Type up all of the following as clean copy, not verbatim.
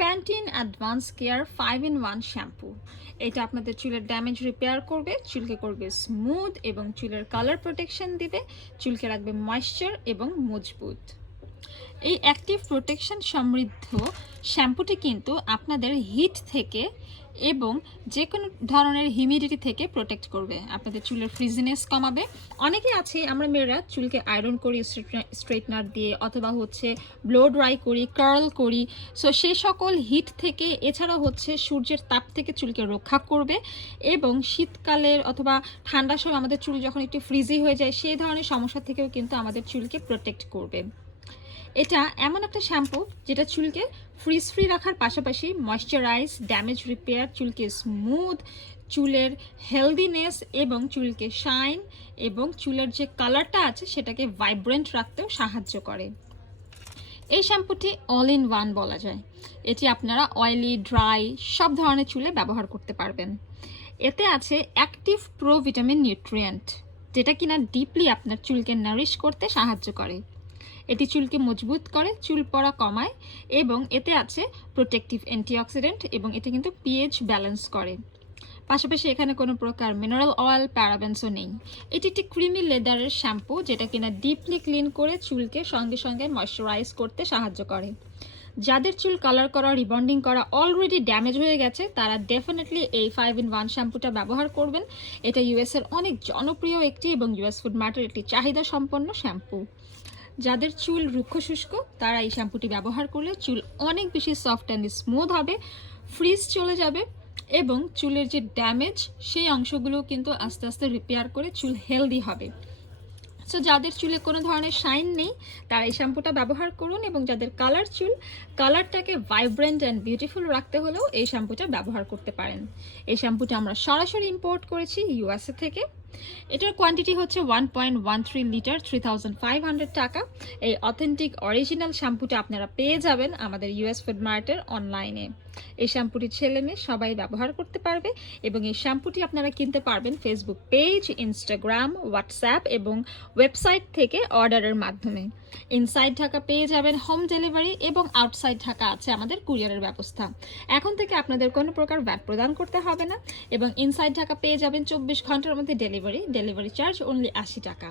Pantene advance care 5-in-1 shampoo. এটা আপনাদের চুলের ড্যামেজ রিপেয়ার করবে, চুলকে করবে স্মুথ এবং চুলের কালার প্রোটেকশন দিবে, চুলকে রাখবে ময়েশ্চার এবং মজবুত। এই অ্যাক্টিভ প্রোটেকশন সমৃদ্ধ শ্যাম্পুটি কিন্তু আপনাদের হিট থেকে এবং যে কোনো ধরনের হিউমিডিটি থেকে প্রোটেক্ট করবে, আপনাদের চুলের ফ্রিজিনেস কমাবে। অনেকে আছে আমরা মেয়েরা চুলকে আয়রন করি স্ট্রেটনার দিয়ে, অথবা ব্লো ড্রাই করি, কার্ল করি। সো সেই সকল হিট থেকে, এছাড়াও সূর্যের তাপ থেকে চুলকে রক্ষা করবে এবং শীতকালের অথবা ঠান্ডার সময় আমাদের চুল যখন একটু ফ্রিজি হয়ে যায় সেই ধরনের সমস্যা থেকেও কিন্তু আমাদের চুলকে প্রোটেক্ট করবে। এটা এমন একটা শ্যাম্পু যেটা চুলকে ফ্রিজ ফ্রি রাখার পাশাপাশি ময়েশ্চারাইজ, ড্যামেজ রিপেয়ার, চুলকে স্মুথ, চুলের হেলদিনেস এবং চুলকে শাইন এবং চুলের যে কালারটা আছে সেটাকে ভাইব্রেন্ট রাখতেও সাহায্য করে। এই শ্যাম্পুটি অল ইন ওয়ান বলা যায়। এটি আপনারা অয়েলি, ড্রাই সব ধরনের চুলে ব্যবহার করতে পারবেন। এতে আছে অ্যাক্টিভ প্রো ভিটামিন নিউট্রিয়েন্ট, যেটা কিনা ডিপলি আপনার চুলকে নারিশ করতে সাহায্য করে। এটি চুলকে মজবুত করে, চুল পড়া কমায় এবং এতে আছে প্রোটেক্টিভ অ্যান্টিঅক্সিডেন্ট এবং এটা কিন্তু পিএইচ ব্যালেন্স করে। পাশাপাশি এখানে কোনো প্রকার মিনারেল অয়েল, প্যারাবেন্সও নেই। এটি একটি ক্রিমি লেদারের শ্যাম্পু যেটা কিনা ডিপলি ক্লিন করে চুলকে সঙ্গে সঙ্গে ময়েশ্চারাইজ করতে সাহায্য করে। যাদের চুল কালার করা, রিবন্ডিং করা অলরেডি ড্যামেজ হয়ে গেছে তারা ডেফিনেটলি এই 5-in-1 শ্যাম্পুটা ব্যবহার করবেন। এটা ইউএস এর অনেক জনপ্রিয় একটি এবং ইউএস ফুড মার্টের একটি চাহিদা সম্পন্ন শ্যাম্পু। যাদের চুল রুক্ষ শুষ্ক তারা এই শ্যাম্পুটি ব্যবহার করলে চুল অনেক বেশি সফট অ্যান্ড স্মুথ হবে, ফ্রিজ চলে যাবে এবং চুলের যে ড্যামেজ সেই অংশগুলো কিন্তু আস্তে আস্তে রিপেয়ার করে চুল হেলদি হবে। সো যাদের চুলে কোনো ধরনের শাইন নেই তারা এই শ্যাম্পুটা ব্যবহার করুন, এবং যাদের কালার চুল, কালারটাকে ভাইব্রেন্ট অ্যান্ড বিউটিফুল রাখতে হলেও এই শ্যাম্পুটা ব্যবহার করতে পারেন। এই শ্যাম্পুটা আমরা সরাসরি ইম্পোর্ট করেছি ইউএসএ থেকে। এটার কোয়ান্টিটি হচ্ছে 1.13 লিটার, 3500 টাকা। এই অথেন্টিক অরিজিনাল শ্যাম্পুটা আপনারা পেয়ে যাবেন আমাদের ইউএস ফুড মার্টের অনলাইনে। এই শ্যাম্পুটি ছেলে মেয়ে সবাই ব্যবহার করতে পারবে এবং এই শ্যাম্পুটি আপনারা কিনতে পারবেন ফেসবুক পেজ, ইনস্টাগ্রাম, হোয়াটসঅ্যাপ এবং ওয়েবসাইট থেকে অর্ডারের মাধ্যমে। ইনসাইড ঢাকা পেয়ে যাবেন হোম ডেলিভারি এবং আউটসাইড ঢাকা আছে আমাদের কুরিয়ারের ব্যবস্থা। এখন থেকে আপনাদের কোনো প্রকার ভ্যাট প্রদান করতে হবে না এবং ইনসাইড ঢাকা পেয়ে যাবেন 24 ঘন্টার মধ্যে ডেলিভারি চার্জ অনলি 80 টাকা।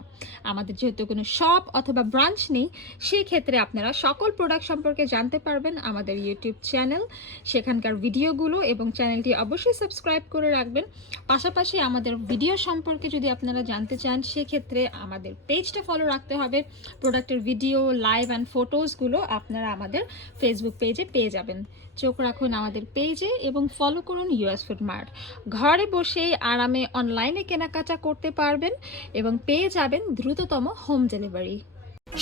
আমাদের যেহেতু কোনো শপ অথবা ব্রাঞ্চ নেই সেই ক্ষেত্রে আপনারা সকল প্রোডাক্ট সম্পর্কে জানতে পারবেন আমাদের ইউটিউব চ্যানেল, সেখানকার ভিডিওগুলো, এবং চ্যানেলটি অবশ্যই সাবস্ক্রাইব করে রাখবেন। পাশাপাশি আমাদের ভিডিও সম্পর্কে যদি আপনারা জানতে চান সেক্ষেত্রে আমাদের পেজটা ফলো রাখতে হবে। প্রোডাক্টের ভিডিও, লাইভ অ্যান্ড ফটোসগুলো আপনারা আমাদের ফেসবুক পেজে পেয়ে যাবেন। চোখ রাখুন আমাদের পেজে এবং ফলো করুন ইউএস ফুড মার্ট। ঘরে বসেই আরামে অনলাইনে কেনাকাটা করতে পারবেন এবং পেয়ে যাবেন দ্রুততম হোম ডেলিভারি।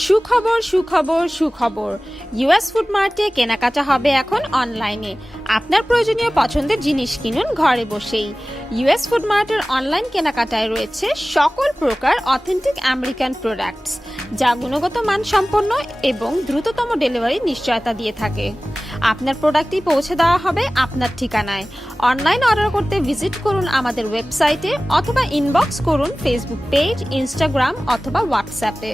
সুখবর সুখবর সুখবর, ইউএস ফুড মার্টে কেনাকাটা হবে এখন অনলাইনে। আপনার প্রয়োজনীয় পছন্দের জিনিস কিনুন ঘরে বসেই। ইউএস ফুড মার্টের অনলাইন কেনাকাটায় রয়েছে সকল প্রকার অথেন্টিক আমেরিকান প্রোডাক্টস, যা গুণগত মান সম্পন্ন এবং দ্রুততম ডেলিভারি নিশ্চয়তা দিয়ে থাকে। আপনার প্রোডাক্টটি পৌঁছে দেওয়া হবে আপনার ঠিকানায়। অনলাইন অর্ডার করতে ভিজিট করুন আমাদের ওয়েবসাইটে অথবা ইনবক্স করুন ফেসবুক পেজ, ইনস্টাগ্রাম অথবা হোয়াটসঅ্যাপে।